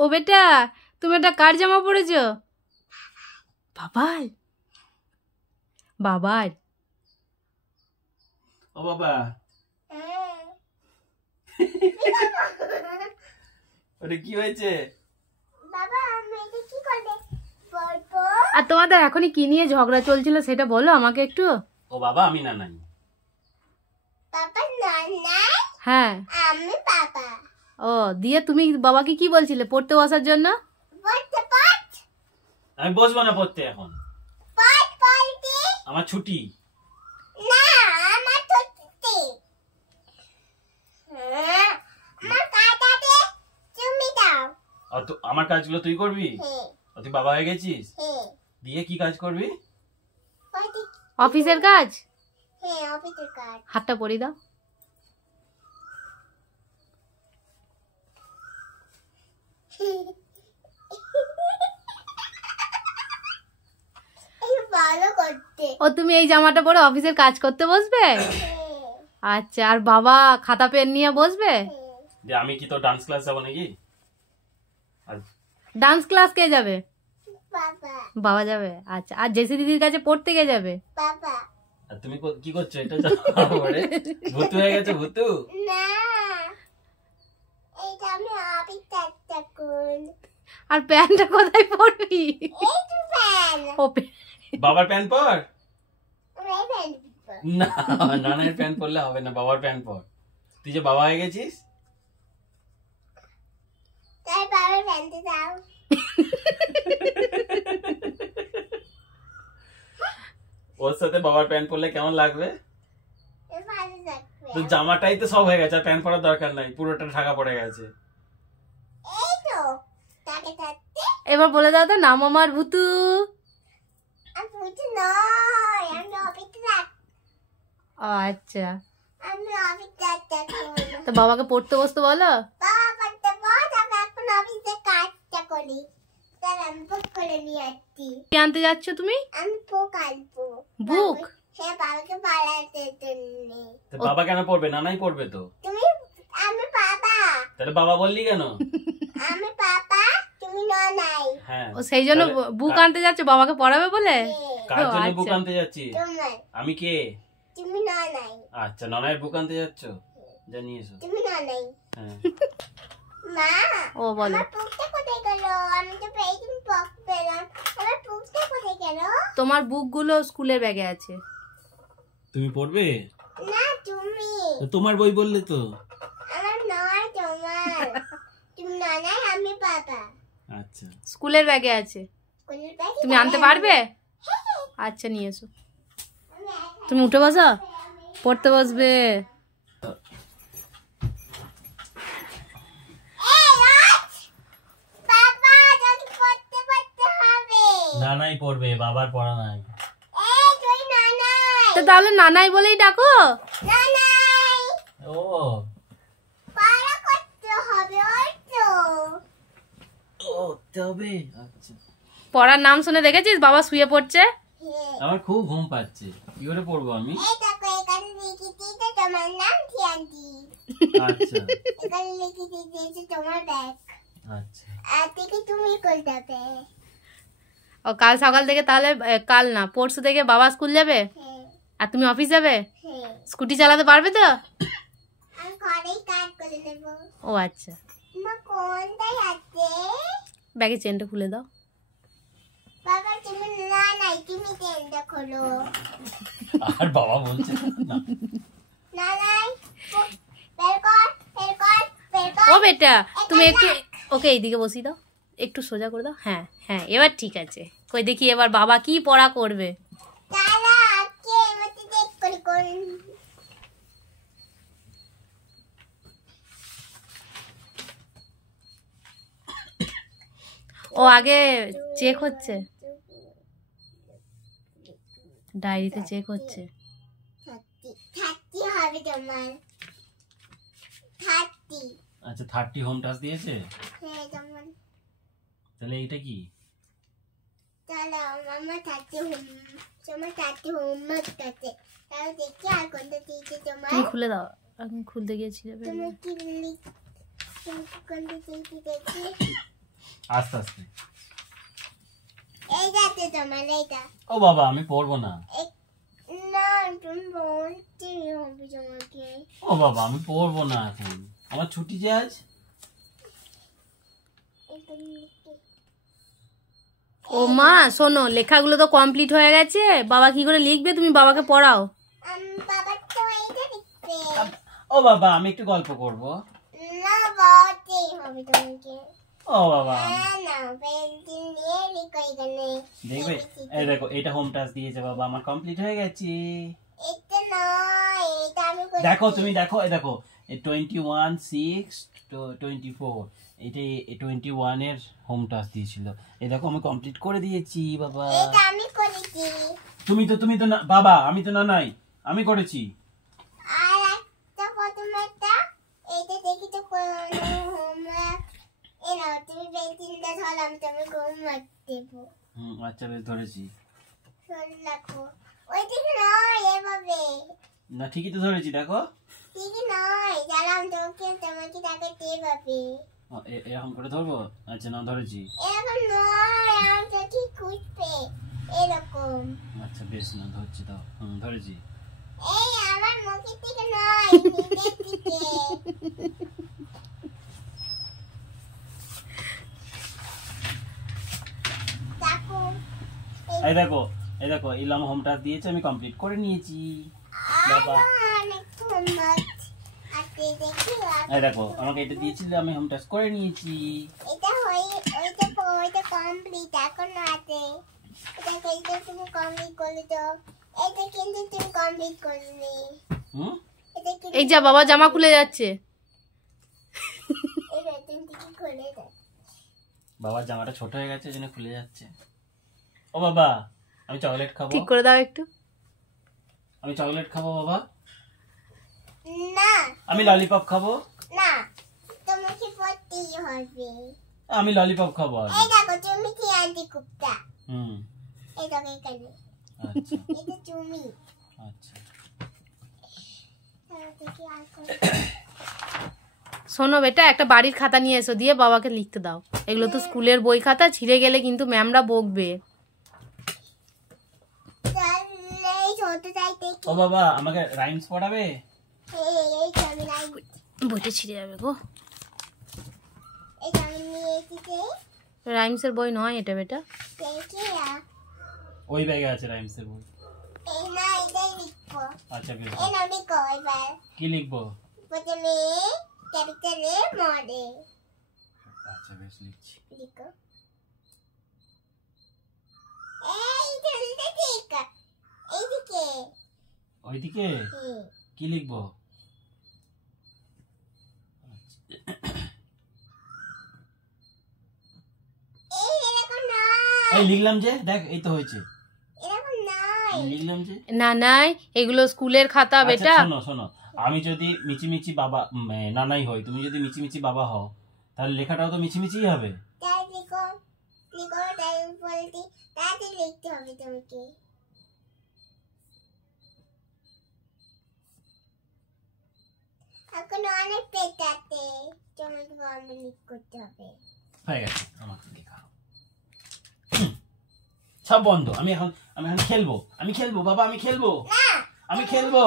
ও বেটা, তুমি একটা কার জামা পরেছো? বাবার বাবার ও বাবা, ওটা কি হয়েছে? আর তোমাদের এখনই কি নিয়ে ঝগড়া চলছিল সেটা বলো আমাকে একটু। ও বাবা, আমি নানাই। হ্যাঁ, ও দিয়ে তুমি বাবাকে কি বলছিলে পড়তে বসার জন্য? আমি বসবো না পড়তে এখন, আমার ছুটি। আমার কাজগুলো তুই করবি? তুই বাবা হয়ে গেছিস, দিয়ে কি কাজ করবি? অফিসের কাজ। হাতটা পরিয়ে দাও। ও তুমি এই জামাটা পরে অফিসের কাজ করতে বসবে? আচ্ছা, আর বাবা খাতা পেন নিয়ে বসবে? আমি কি তো ডান্স ক্লাস যাবো নাকি? ডান্স ক্লাস কে যাবে? বাবা যাবে। আচ্ছা, আর জেসি দিদির কাছে পড়তে কে যাবে? আর তুমি কি করছো? এটা ভুতু হয়ে গেছে? ভুতু আর প্যান্টটা কোথায় পরবি? বাবার প্যান্ট পর না, নানার প্যান্ট পরলে হবে না, বাবার প্যান্ট পর। তুই যে বাবা হয়ে গেছিস, ওর সাথে বাবার প্যান্ট পরলে কেমন লাগবে? তো জামাটাই তো সব হয়ে গেছে, আর প্যান্ট পরার দরকার নাই, পুরোটা ঢাকা পড়ে গেছে। এবার বলে দাও তো, নাম আমার ভুতু। আচ্ছা, তো বাবাকে পড়তে বসতে বলো। কি আনতে যাচ্ছ তুমি? বুক? বাবা কেন পড়বে? নানাই পড়বে তো। তাহলে বাবা বললি কেন? ও সেই জন্য বুক আনতে যাচ্ছে, বাবাকে পড়াবে বলে? কার জন্য বুক আনতে যাচ্ছি? আমি কে? আচ্ছা, ননাই বুক আনতে যাচ্ছ, জানিয়ে এসো। হ্যাঁ। ও বলো। তোমার বুক গুলো স্কুলের ব্যাগে আছে। তুমি পড়বে? তোমার বই বললে তো। আচ্ছা, স্কুলের ব্যাগে আছে, তুমি আনতে পারবে? আচ্ছা, নিয়ে এসো। তুমি উঠে বসো, পড়তে বসবে। নানাই পড়বে, বাবার পড়া নাই। তো তাহলে নানাই বলেই ডাকো। ও তবে আচ্ছা, পড়ার নাম শুনে দেখেছিস বাবা শুয়ে পড়ছে? আমার খুব ঘুম পাচ্ছে, কি করে পড়বো আমি? আচ্ছা আচ্ছা, ও কাল সকাল থেকে, তাহলে কাল না পরশু থেকে বাবা স্কুল যাবে আর তুমি অফিস যাবে। স্কুটি চালাতে পারবে তো? ও আচ্ছা, ব্যাগের চেনটা খুলে দাও। আর বাবা বলছে ও বেটা, তুমি একটু ওকে এইদিকে বসিয়ে দাও, একটু সোজা করে দাও। হ্যাঁ হ্যাঁ, এবার ঠিক আছে। কই দেখি এবার বাবা কি পড়া করবে। ও আগে চেক হচ্ছে, ডায়েরিতে চেক হচ্ছে। আচ্ছা, 30 হোম টাস্ক দিয়েছে। তাহলে এইটা কি? তুমি খুলে দাও, আমি খুলতে গিয়েছি। আস্তে আস্তে ও বাবা আমি পড়বো না ও বাবা আমি পড়বো না এখন আমার ছুটি যে আজ ও মা শোনো, লেখাগুলো তো কমপ্লিট হয়ে গেছে, বাবা কি করে লিখবে? তুমি বাবাকে পড়াও। ও বাবা আমি একটু গল্প করব ও বাবা দেখবে এই দেখো এটা হোম টাস্ক দিয়েছে বাবা আমার কমপ্লিট হয়ে গেছে দেখো তুমি দেখো এই দেখো 21 6 24 এটা 21 এর হোম টাস্ক দিয়েছিল এই দেখো আমি কমপ্লিট করে দিয়েছি বাবা এটা আমি করেছি তুমি তো না বাবা আমি তো না নাই আমি করেছি আর একটা প্রথমটা এইটা দেখি তো হোমওয়ার্ক এরা তুমি পেন্সিলটা ধরলাম তুমি হোমওয়ার্ক দেব আচ্ছা বেশ ধরেছি ধরে রাখো ওই দিকে না এভাবে না ঠিকই তো ধরেছি দেখো ঠিকই নয় জানলাম তোমাকে তাকে দেবে এরকম করে ধরবো আচ্ছা না ধরেছি এরকম নয় আমি তো ঠিক খুঁজবে এরকম আচ্ছা বেশ না ধরছি তো ধরেছি এই আমার মুখের দিকে নয় নিজের দিকে এই দেখো ইলাম হোম টাস্ক দিয়েছে আমি কমপ্লিট করে নিয়েছি বাবা এই দেখো আমাকে এটা দিয়েছিল আমি হোম টাস্ক করে নিয়েছি এটা ওইটা কমপ্লিট এখন আছে এটা তুমি কমপ্লিট করলে তো এটা কিন্তু তুমি কমপ্লিট করনি এই যা বাবা জামা খুলে যাচ্ছে এটা তুমি কি খুলে যাচ্ছে বাবার জামাটা ছোট হয়ে গেছে এজন্য খুলে যাচ্ছে ও বাবা আমি চকলেট খাবো ঠিক করে দাও একটু আমি চকলেট খাবো বাবা না আমি ললিপপ খাবো না তোমাকে পড়তেই হবে আমি ললিপপ খাবো এই দেখো তুমি কি আন্টি কুপ্তা এই দেখো এখানে আচ্ছা এটা তুমি আচ্ছা শোনো বেটা, একটা বাড়ির খাতা নিয়ে এসো, দিয়ে বাবাকে লিখতে দাও। এগুলো তো স্কুলের বই খাতা, ছিঁড়ে গেলে কিন্তু ম্যামরা বকবে। ও বাবা আমাকে রাইমস পড়াবে? বইটা ছিঁড়ে যাবে গো। রাইমসের বই নয় এটা বেটা। ওই ব্যাগে আছে রাইমসের বই। আচ্ছা বেশ। কি লিখবো? প্রথমে ক্যাপিটালে মডে। আচ্ছা বেশ লিখছি। লিখো। এইদিকে। ওইদিকে? কি লিখবো? এই লিখলাম যে দেখ এই তো হয়েছে। লিখলাম যে না নাই এগুলো স্কুলের খাতা বেটা। শোনো শোনো আমি যদি মিচিমিচি বাবা নানাই হই, তুমি যদি মিচিমিচি বাবা হও, তাহলে লেখাটাও তো মিচিমিচিই হবে। এখন অনেক পেটাতে তোমাকে কমপ্লিট করতে হবে। হয়ে গেছে, আমাকে লেখা সব বন্ধ। আমি এখন খেলবো। আমি খেলবো বাবা, আমি খেলবো। আমি খেলবো।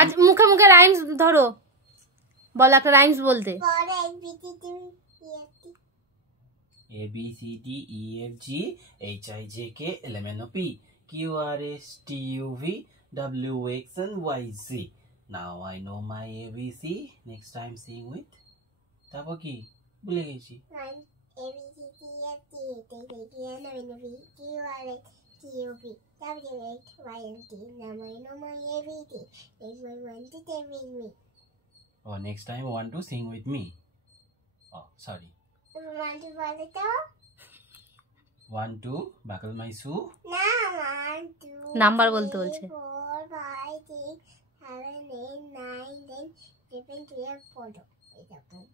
আজ মুখে মুখে রাইমস ধরো, বল একটা রাইমস বলতে। A B C D E F G H I J K L M N O P Q R S T U V W X and Y Z. Now I know my ABC. Next time sing with. তারপর কি ভুলে গেছি। A B C D E F G H I J K L M N O P Q R S T U V W X Y and Z. Now I know my ABC. Next time want to sing with me. Oh, next time want to sing with me. Oh, sorry. Want to follow the? Want to buckle my shoe? No, want to. Number বলতে বলছে। 4 5 6 7 8 9 10 11 12 14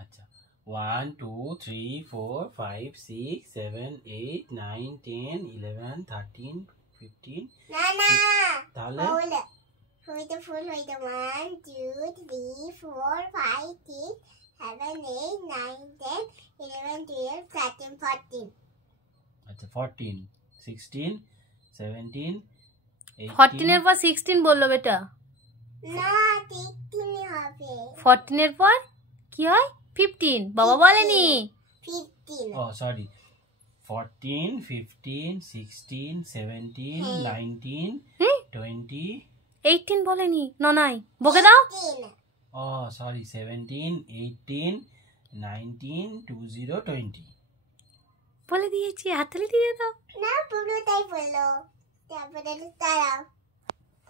আচ্ছা 1 2 3 4 5 6 7 8 9 10 11 13 15 না না তাহলে 14 হইতে ফুল হইতে 1 2 3 4 5 6 7 8 9 10 11 12 13 14 আচ্ছা 14 16 17 14 এর পর 16 বললো বেটা। না 13 হবে 14 এর পর কি হয়? 15। বাবা বলেনি। 15 ও সরি 14 15 16 17 19 20 18 বলেনি ননাই, বকে দাও। 13 ও সরি 17 18 19 20 20 বলে দিয়েছি, হাততালি দিয়ে দাও। না পুরোটাই বললো। তারপরে তারা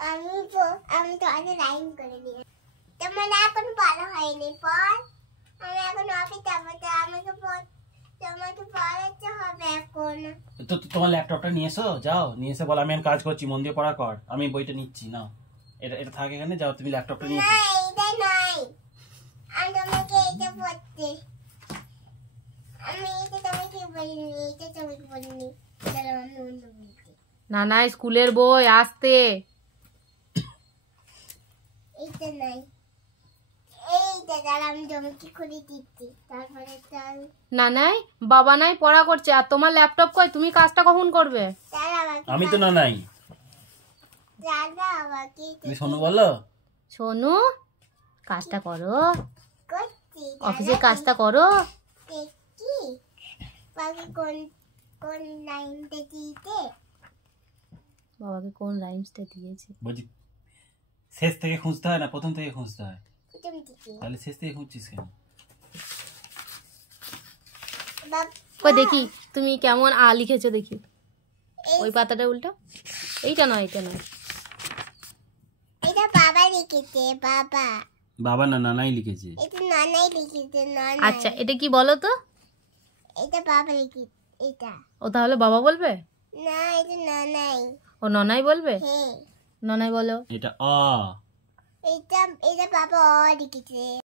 আমি তো আগে লাইন করে দিই। তোমার এখন ভালো হয়নি পর আমি এখন অফিস যাবো তো আমাকে তোমাকে পড়াতে হবে এখন। তো তোমার ল্যাপটপটা নিয়ে এসো, যাও নিয়ে এসে বলো আমি এখন কাজ করছি, মন দিয়ে পড়া কর, আমি বইটা নিচ্ছি। না এটা এটা থাকে এখানে, যাও তুমি ল্যাপটপটা নিয়ে না এসো। এটা নয়, আমি তোমাকে এটা পড়তে আমি এটা তোমাকে বলিনি, এটা তোমাকে বলিনি, এটা আমি অন্য বলছি। না স্কুলের বই আসতে। এইটা নাই, এইটা দাঁড়া আমি তোমাকে খুলে দিচ্ছি। তারপরে নাই বাবা নাই পড়া করছে, আর তোমার ল্যাপটপ কই? তুমি কাজটা কখন করবে? আমি তো না নাই, দাদা আমাকে তুমি শোনো বলো। সোনু কাজটা করো, করছি অফিসের কাজটা করো। দেখি বাকি কোন কোন লাইনটা দিতে। বাবাকে কোন রাইমসটা দিয়েছে? বলছি শেষ থেকে খুঁজতে হয় না প্রথম থেকে খুঁজতে হয়? প্রথম দিকে তাহলে শেষ থেকে খুঁজছিস কেন? কই দেখি তুমি কেমন লিখেছো দেখি। ওই পাতাটা উল্টো, এইটা নয়, এটা নয়। এটা বাবা লিখেছে, বাবা। বাবা না নানাই লিখেছে। এটা নানাই লিখেছে, নানা। আচ্ছা এটা কি বলো তো? এটা বাবা লিখেছে এটা। ও তাহলে বাবা বলবে? না এটা নানাই। ও ননাই বলবে? হ্যাঁ ননাই বলো। এটা এটা এটা বাবা লিখেছে।